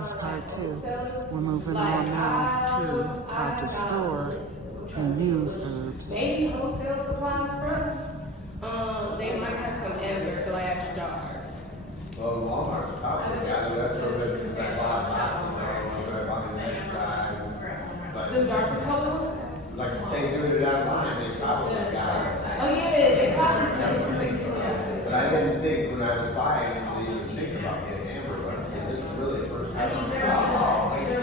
That's part two. We're moving on now to how to store and use herbs. Maybe wholesale supplies for us. They might have some amber glass jars. Well, Walmart's probably got it, that's where they're, because I bought lots of those, I bought the next size. The But, darker colors? like, if they do it online, they probably got it. Oh yeah, they probably sell But I didn't think when I was buying, to even think about getting amber ones, because this is really the first time. They're all brands.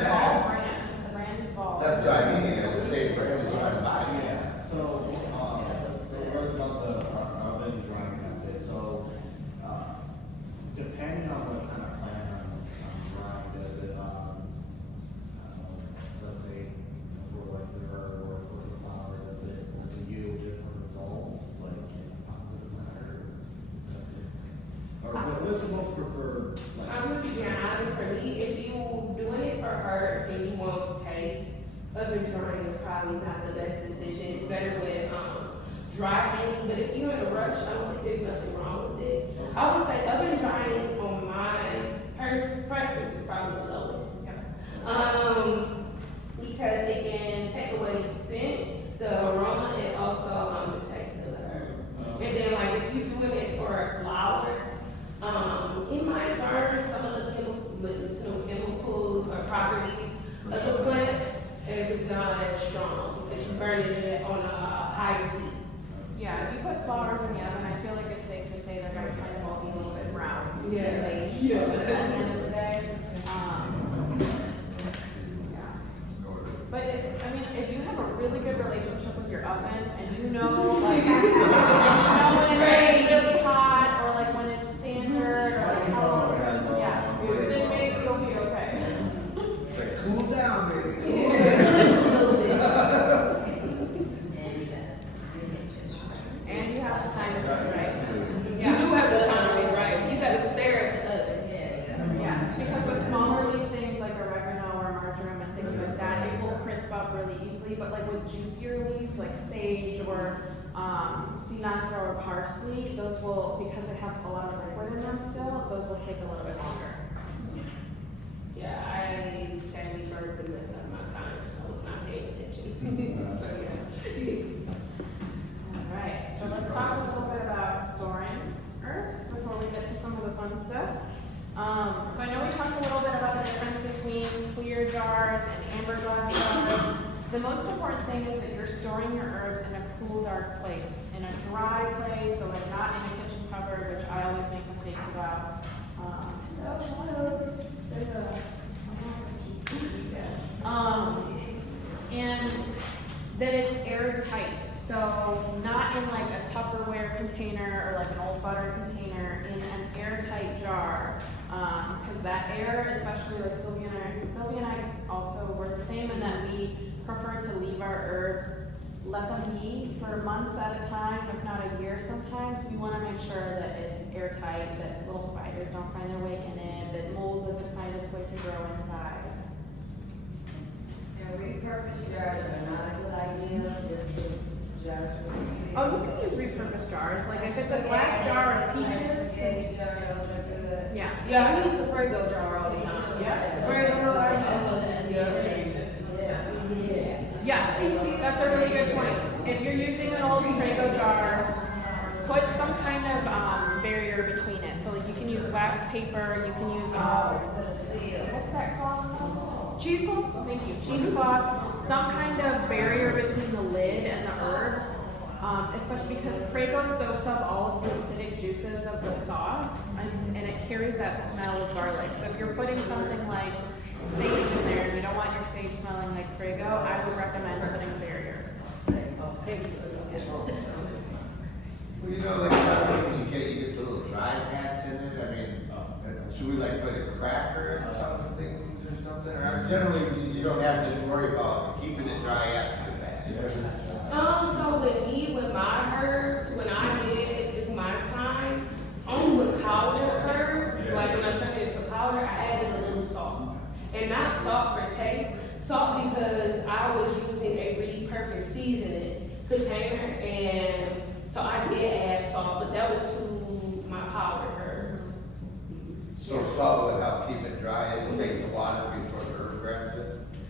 The brand is Ball. That's what I mean, it's the same brand as what I was buying. Yeah, so it was about the oven drying method, so, depending on what kind of plant I'm drying, does it, let's say, for like the herb or for the flower, does it yield different results, like in a positive manner? Does it, or what's the most preferred, like? I'm gonna be being honest, for me, if you doing it for her and you want taste, oven drying is probably not the best decision. It's better with dry things, but if you're in a rush, I don't think there's nothing wrong with it. I would say oven drying on my preference is probably the lowest. Because it can take away the scent, the aroma, and also the taste of the herb. And then like if you're doing it for a flower, it might burn some of the chemicals or properties of the plant if it's not as strong, because you're burning it on a higher heat. Yeah, if you put flowers in the oven, I feel like it's safe to say they're gonna kind of all be a little bit brown. Yeah. Beige. Yeah. At the end of the day. Yeah. But it's, I mean, if you have a really good relationship with your oven and you know, like, you know when it's really hot or like when it's standard or like how long it goes, yeah, then maybe you'll be okay. It's like, cool down, baby. Just a little bit. And you have the time to right. You do have the time, right? You gotta stare at the oven. Yeah, because with smaller leaf things like oregano or marjoram and things like that, it will crisp up really easily. But like with juicier leaves like sage or cilantro or parsley, those will, because they have a lot of liquid in them still, those will take a little bit longer. Yeah, I sadly burned the mess out of my time. I was not paying attention. So yeah. Alright, so let's talk a little bit about storing herbs before we get to some of the fun stuff. So I know we talked a little bit about the difference between clear jars and amber glass jars. The most important thing is that you're storing your herbs in a cool, dark place, in a dry place, so like not in a kitchen cupboard, which I always make mistakes about. There's and that it's airtight. So not in like a Tupperware container or like an old butter container, in an airtight jar. Because that air, especially like Sylvia and I also were the same in that we prefer to leave our herbs, let them be for months at a time, if not a year sometimes. We want to make sure that it's airtight, that little spiders don't find their way in it, that mold doesn't find its way to grow inside. Repurposed jars are not a good idea, just jars for the seed. Oh, you can use repurposed jars. Like if it's a glass jar of peaches. Case jar, those are good. Yeah. Yeah, I use the Prego jar all the time. Yeah. Prego, I love that. Yes, that's a really good point. If you're using an old Prego jar, put some kind of barrier between it. So like you can use wax paper, you can use The seal. what's that called? Cheesecloth? Thank you. Cheesecloth. Some kind of barrier between the lid and the herbs. Especially because Prego soaks up all of the acidic juices of the sauce and it carries that smell of garlic. So if you're putting something like sage in there and you don't want your sage smelling like Prego, I would recommend putting a barrier. Well, you know, like, you get the little dry packs in it, I mean, should we like put a cracker in some things or something? Or generally, you don't have to worry about keeping it dry after the fact. So with my herbs, when I did my time, only with powdered herbs, like when I turned it into powder, I added a little salt. And not salt for taste, salt because I was using a repurposed seasoning container, and so I did add salt, but that was to my powdered herbs. So salt would help keep it dry, it will take the water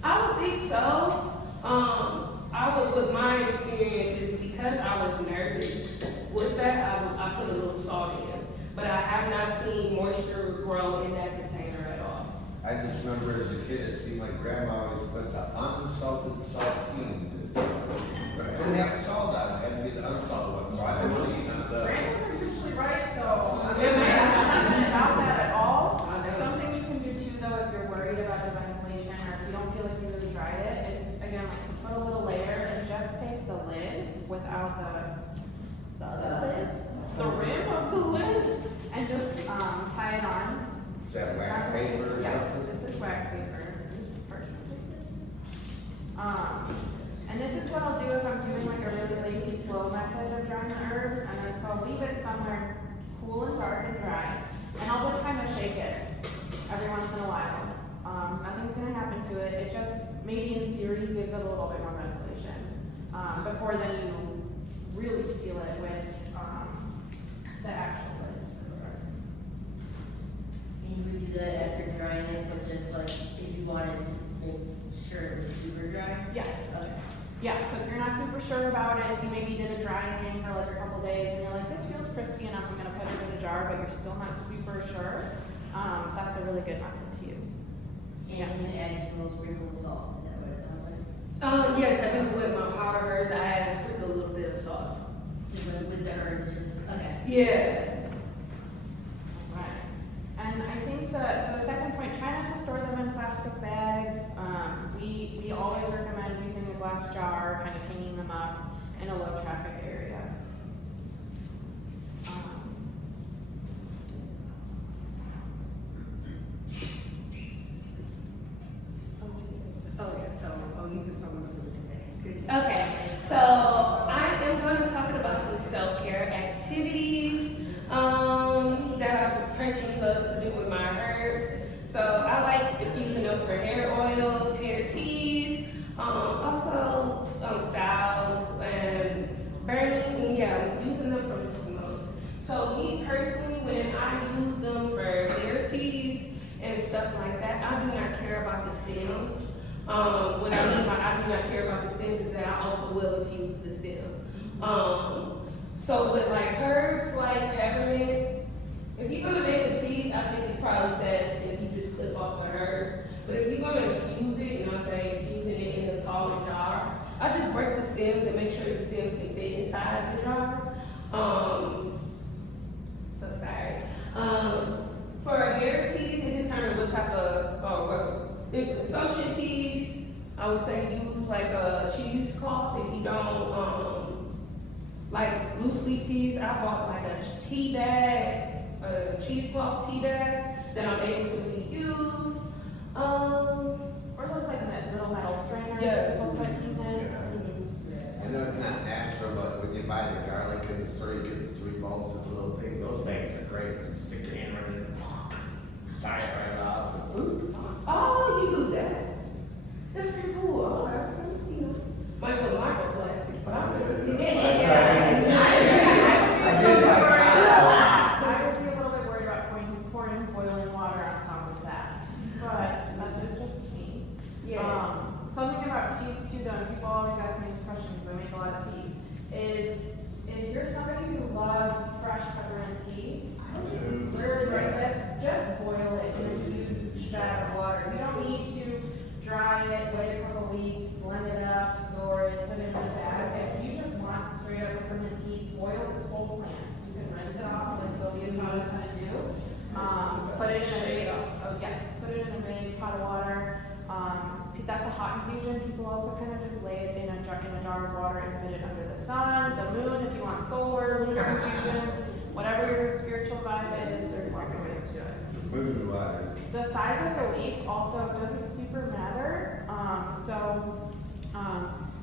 I would think so. I was with my experiences because I was nervous. With that, I put a little salt in, but I have not seen moisture grow in that container at all. I just remember as a kid, it seemed like grandma always put the unsalted saltines in. But it didn't have salt on it, it had to be the unsalted one, so I didn't really eat none of the. Grandmas are usually right, so I'm not gonna doubt that at all. Something you can do too, though, if you're worried about the ventilation or if you don't feel like you really tried it, is again like to put a little layer and just take the lid without the other lid, the rim of the lid, and just tie it on. Is that wax paper or Yes, something? this is wax paper. This is parchment paper. And this is what I'll do if I'm doing like a really lazy, slow method of drying the herbs, and then so I'll leave it somewhere cool and dark and dry, and I'll just kind of shake it every once in a while. Nothing's gonna happen to it. It just maybe in theory gives it a little bit more ventilation before then you really seal it with the actual lid. And you would do that after drying it, but just like if you wanted to make sure it was super dry? Yes. Okay. Yeah, so if you're not super sure about it, if you maybe did a drying for like a couple days and you're like, this feels crispy enough, I'm gonna put it in a jar, but you're still not super sure, that's a really good method to use. And then add some little sprinkle of salt, is that what it sounds like? Yes, I think with my powder herbs, I had to sprinkle a little bit of salt. Just with the herbs, just, okay. Yeah. Right. And I think so the second point, try not to store them in plastic bags. We always recommend using a glass jar, kind of hanging them up in a low traffic area. You can start with the Okay, so I am going to talk about some self-care activities that I personally love to do with my herbs. So I like diffusing them for hair oils, hair teas, also salves and burning, using them for smoke. So me personally, when I use them for hair teas and stuff like that, I do not care about the stems. What I mean by I do not care about the stems is that I also will infuse the stem. So with like herbs like peppermint, if you're gonna make a tea, I think it's probably best if you just clip off the herbs. But if you're gonna infuse it, and I'm saying infusing it in a taller jar, I just break the stems and make sure the stems can fit inside the jar. So sorry. For hair teas, it determines what type of there's consumption teas. I would say use like a cheesecloth if you don't like loose leaf teas. I bought like a tea bag, a cheesecloth tea bag that I'm able to reuse. Or those like little metal strainers Yeah. that people put teas in. I know it's not natural, but when you buy the garlic in the store, you get the 3 bulbs of the little thing. Those bags are great. You can stick your hand right in, tie it right off. Oh, you use that? That's pretty cool. Oh, you know, might put microplastics, but I would be a little bit worried about pouring boiling water on top of that, but that is just me. Yeah. Something about teas too, though, and people always ask me these questions, I make a lot of teas, is if you're somebody who loves fresh peppermint tea, I would just literally like this, just boil it in a huge vat of water. You don't need to dry it, wait a couple weeks, blend it up, store it, put it in a bag. If you just want straight up peppermint tea, boil this whole plant. You can rinse it off like Sylvia taught us how to do. Put it in a big, put it in a big pot of water. That's a hot infusion. People also kind of just lay it in a jar of water and put it under the sun, the moon, if you want solar, lunar infusions, whatever your spiritual vibe is, there's lots of ways to do it. Moon water. The size of the leaf also doesn't super matter.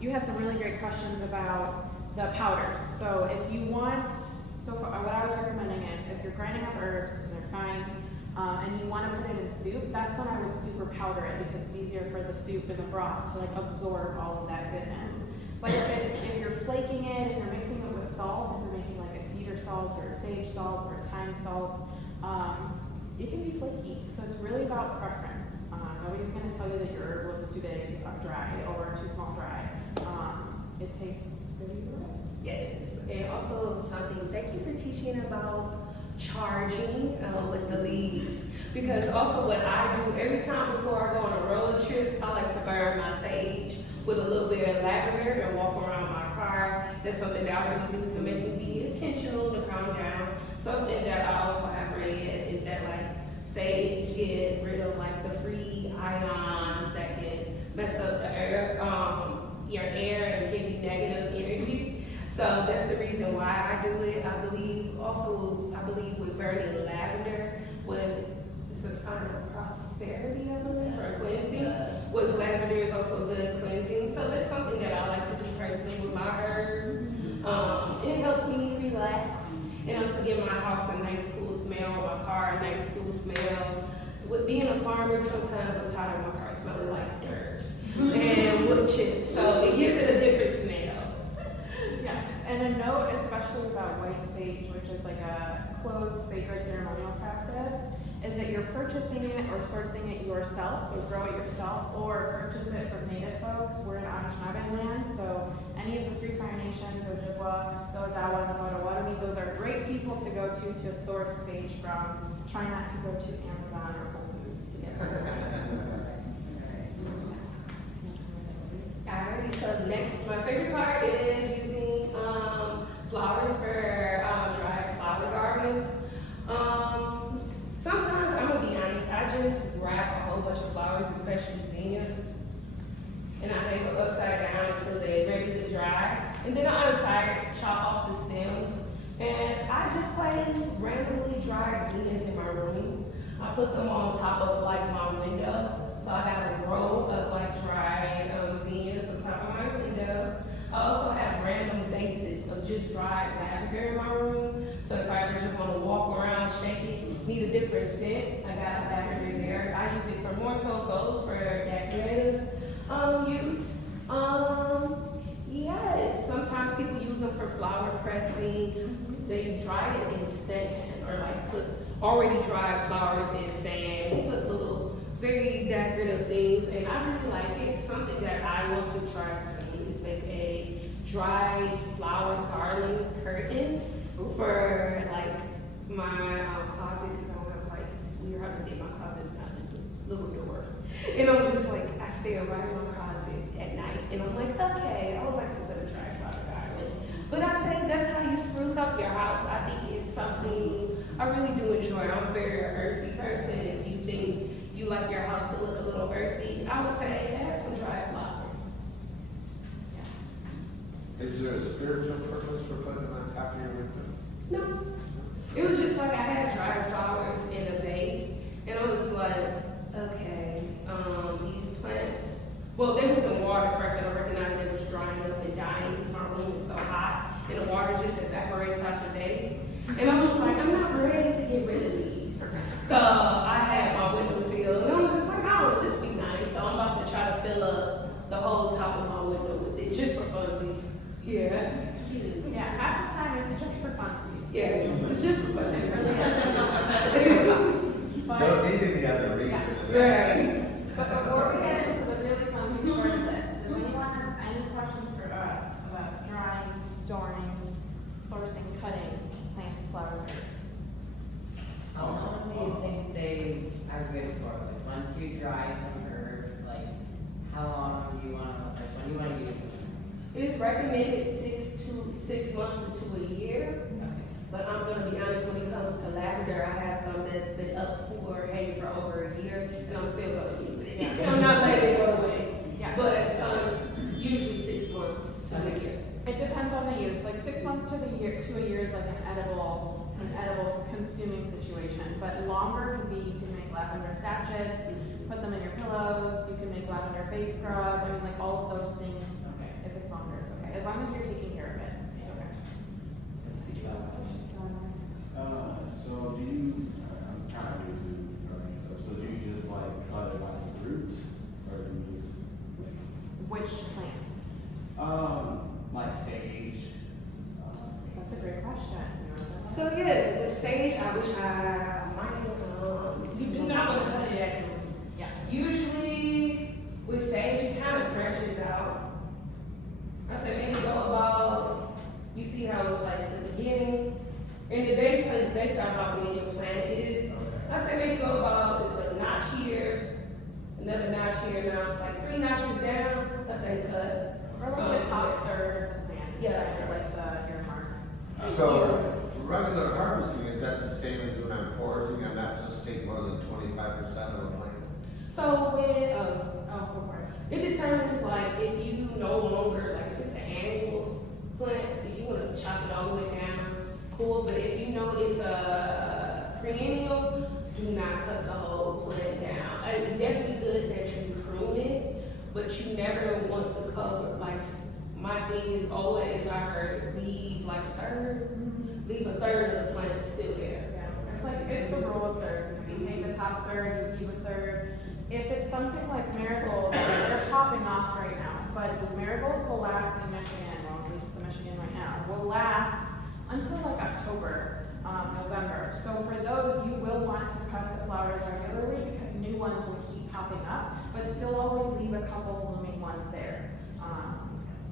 You had some really great questions about the powders. So if you want, what I was recommending is if you're grinding up herbs, they're fine, and you want to put it in soup, that's when I would super powder it because it's easier for the soup and the broth to like absorb all of that goodness. But if you're flaking it, if you're mixing it with salt, if you're making like a cedar salt or a sage salt or a thyme salt, it can be flaky. So it's really about preference. Nobody's going to tell you that your herb looks too big dry or too small dry. It tastes really good. Yes, and also something, thank you for teaching about charging with the leaves. Because also what I do every time before I go on a road trip, I like to burn my sage with a little bit of lavender and walk around my car. That's something that I really do to make me be intentional, to calm down. Something that I also have read is that like sage get rid of like the free ions that can mess up the air, your air and give you negative energy. So that's the reason why I do it. I believe with burning lavender it's a sign of prosperity, I believe, or cleansing. With lavender is also good cleansing. So that's something that I like to do personally with my herbs. It helps me relax and also give my house a nice cool smell, my car a nice cool smell. With being a farmer, sometimes I'm tired of my car smelling like dirt and wood chips. So it gives it a different smell. Yes, and a note especially about white sage, which is like a closed sacred ceremonial practice, is that you're purchasing it or sourcing it yourself, so grow it yourself, or purchase it from native folks. We're in Anishinaabe land, so any of the three Fire Nations, Ojibwa, the Odawa, and the Potawatomi, those are great people to go to source sage from. Try not to go to Amazon or Whole Foods to get those. Alright, so next, my favorite part is using flowers for dried flower gardens. Sometimes, I'm gonna be honest, I just grab a whole bunch of flowers, especially zinnias, and I hang them upside down until they're ready to dry. And then I untie it, chop off the stems, and I just place randomly dried zinnias in my room. I put them on top of like my window. So I got a row of like dried zinnias on top of my window. I also have random vases of just dried lavender in my room. So if I ever just want to walk around, shake it, need a different scent, I got lavender there. I use it for more so goes for decorative use. Yes, sometimes people use them for flower pressing. They dry it in sand or like put already dried flowers in sand, put little very decorative things, and I really like it. Something that I want to try soon is make a dried flower garland curtain for like my closet, because I don't have like, it's weird how to get my closet, it's not this little door. And I'm just like, I stare right in my closet at night, and I'm like, okay, I would like to put a dried flower garland. But I say that's how you spruce up your house. I think it's something I really do enjoy. I'm a very earthy person. If you think you like your house to look a little earthy, I would say add some dried flowers. Is there a spiritual purpose for putting them on top of your window? No. It was just like I had dried flowers in a vase, and I was like, okay, these plants, well, they was in water first, and I recognized it was drying up and dying because my room is so hot, and the water just evaporates out the vase. And I was like, I'm not ready to get rid of these. So I had my window sealed, and I was just like, how would this be nice? So I'm about to try to fill up the whole top of my window with it, just for funsies. Yeah. Yeah, half the time it's just for funsies. Yeah, it's just for funsies. Don't need any other reason. Right. But before we get into the really fun part of this, does anyone have any questions for us about drying, storing, sourcing, cutting plants, flowers, herbs? How long do you think they are good for? Like once you dry some herbs, like how long do you want to, like when do you want to use them? It's recommended 6 months to a year. But I'm gonna be honest, when it comes to lavender, I have some that's been up for over a year, and I'm still gonna use it. Yeah. I'm not letting it go away. Yeah. But usually 6 months to a year. It depends on the use. Like 6 months to a year is like an edible consuming situation. But longer can be, you can make lavender sachets, put them in your pillows, you can make lavender face scrub. I mean, like all of those things. Okay. If it's longer, it's okay. As long as you're taking care of it, it's okay. So do you, I'm kind of new to gardening stuff, so do you just like cut it by the root, or do you just like? Which plant? Like sage. That's a great question. So yes, with sage, I wish I might, you do not want to cut it at the root. Yes. Usually with sage, you kind of branches out. I said maybe go about, you see how it's like at the beginning, and the base is based on how big your plant is. I said maybe go about, it's a notch here, another notch here, now like 3 notches down, I said cut. Or like the top third of the plant. Yeah. Kind of like the earmark. So, regular harvesting, is that the same as when I'm foraging? I'm not supposed to take more than 25% of a plant? So when, Go for it. it determines like if you no longer, like if it's an annual plant, if you wanna chop it all the way down, cool, but if you know it's a perennial, do not cut the whole plant down. It's definitely good that you prune it, but you never want to cover, like, my thing is always, I heard, leave like a third, leave a third of the plant still there. Yeah, it's like, it's the rule of thirds. If you take the top third, you leave a third. If it's something like marigolds, they're popping off right now, but the marigolds will last in Michigan, well, at least the Michigan right now, will last until like October, November. So for those, you will want to cut the flowers regularly because new ones will keep popping up, but still always leave a couple blooming ones there.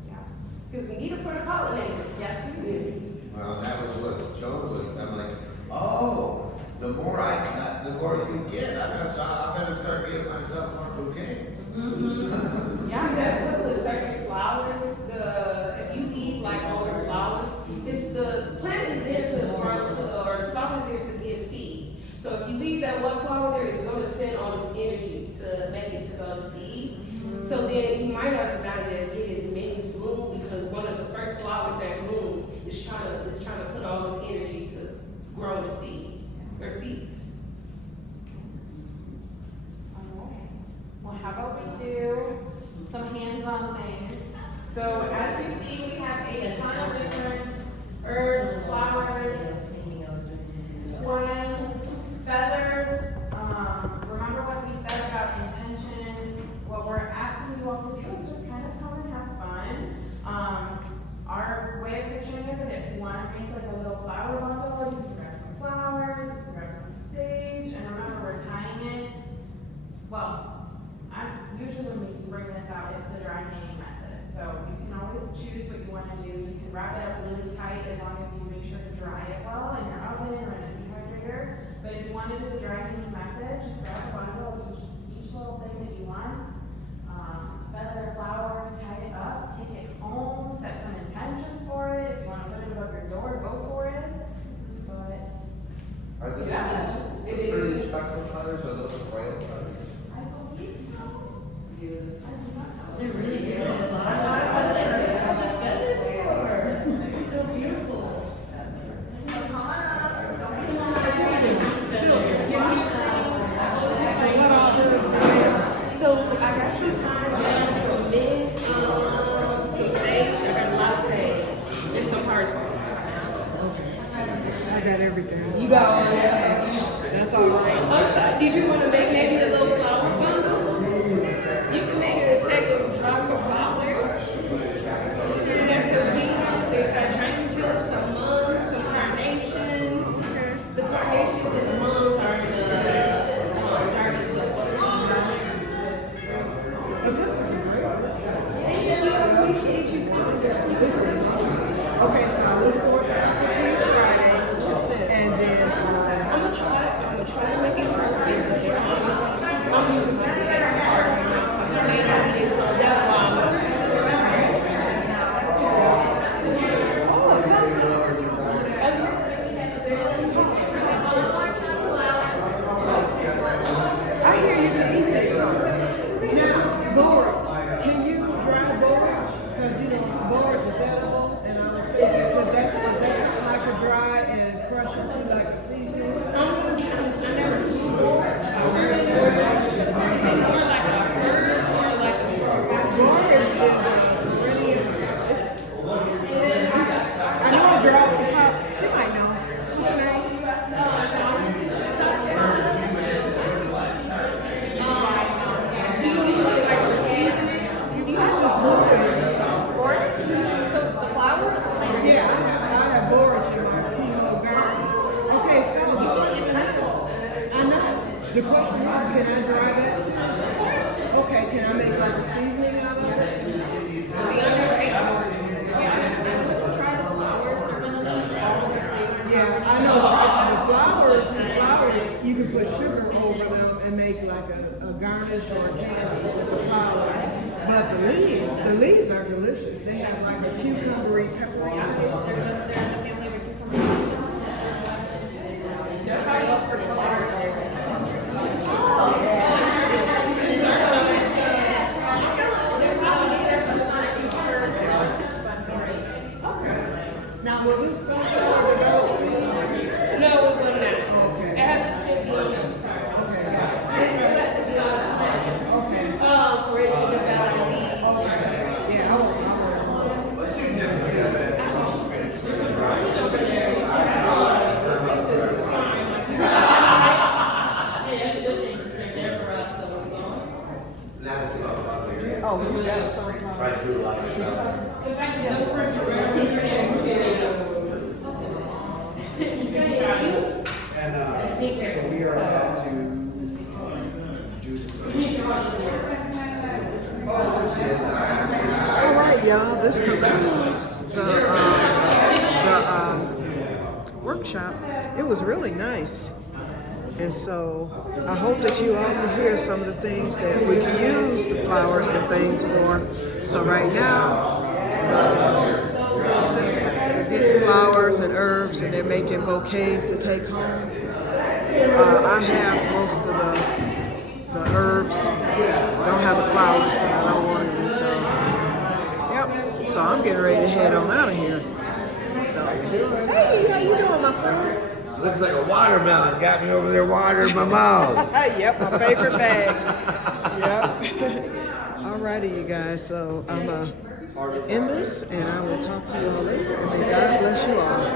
Yeah. Because we need it for the pollinators. Yes, you do. Well, that was what Joe was, I'm like, oh, the more I cut, the more you get. I better start giving myself more bouquets. Yeah, that's what with certain flowers, if you leave like older flowers, it's the plant is there to grow or the flower is there to get seed. So if you leave that one flower there, it's going to send all this energy to make it to go to seed. So then you might not get as many bloom because one of the first flowers that bloom is trying to put all this energy to grow the seed or seeds. Alright. Well, how about we do some hands-on things? So as you see, we have a ton of different herbs, flowers, twine, feathers. Remember what we said about intentions. What we're asking you all to do is just kind of come and have fun. Our way of picturing is that if you want to make like a little flower bundle, you can grab some flowers, you can grab some sage, and remember we're tying it. Well, usually when we bring this out, it's the dry hanging method. So you can always choose what you want to do. You can wrap it up really tight as long as you make sure to dry it well in your oven or in a dehydrator. But if you want to do the dry hanging method, just grab a bundle of each little thing that you want. Feather, flower, tie it up, take it home, set some intentions for it. If you want to put it above your door, go for it. But Are they Yeah, it is. pretty speckled colors or those foil colors? I believe so. I do not know. They're really good. So beautiful. So come on up. Don't be So I got some time, some mint, some sage, I got a lot of sage, and some parsley. I got everything. You got all that? That's all right. Did you want to make maybe a little flower bundle? You can make it a take of draw some flowers. We got some zinnias, there's hydrangeas, some mums, some carnations. The carnations and the mums are in the dark blue. Appreciate you coming. Okay, so I look forward to Friday, and then, I'm gonna try to make it work. I'm using my hands hard, so I may not get so that's why I hear you can eat things. Now, borage, can you dry borage? Because you know, borage is edible, and I was thinking garnish or candy with the flower. But the leaves are delicious. They have like a cucumbery pepper on it. They're in the family of a cucumber. That's how you Now, will this No, it was not. It had to still be on. For it to develop seeds. Oh, we got it so Try to do a lot of stuff. And, so we are about to do All right, y'all. This concludes the workshop. It was really nice, and so I hope that you all can hear some of the things that we can use the flowers and things for. So right now, they're getting flowers and herbs, and they're making bouquets to take home. I have most of the herbs. I don't have the flowers, but I don't want any. So, yep. So I'm getting ready to head on out of here. So, hey, how you doing, my friend? Looks like a watermelon. Got me over there watering my mouth. Yep, my favorite bag. Yep. Alrighty, you guys. So I'm end this, and I will talk to you all later. And may God bless you all.